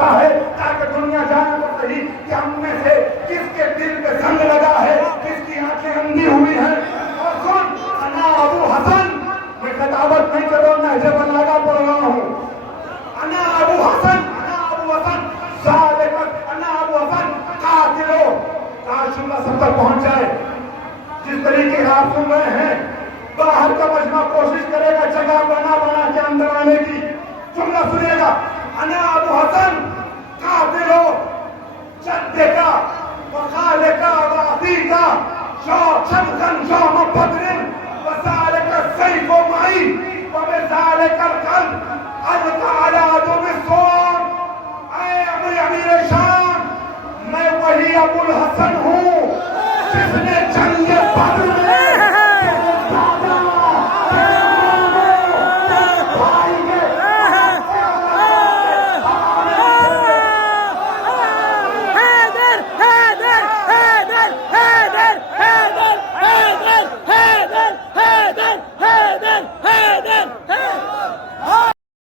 ہے تاکہ دنیا جانے تو صحیح کہ ہم میں سے کس کے دل پہ زنگ لگا ہے، کس کی آنکھیں اندھی ہوئی ہیں۔ اور سن، انا ابو حسن، میں خطابت نہیں کر رہا ہوں، نہج بلاغہ پڑھ رہا ہوں۔ انا ابو حسن، انا ابو حسن ذالک، انا ابو حسن قاتلو۔ کاش اللہ سب تک پہنچ جائے۔ جس طریقے سے آپ سن رہے ہیں، باہر کا مجمع کوشش کرے گا جگہ بنا بنا کے اندر آنے کی۔ جملہ سنیے گا، انا ابو حسن قاتلو جدک وخالک وابیک شمسا یوم بدر وذالک السیف معی وبذالک القلب القى علی عدو الصوم۔ اے امیر شام، میں وہی ابو الحسن ہوں جس نے جنگ بدر میں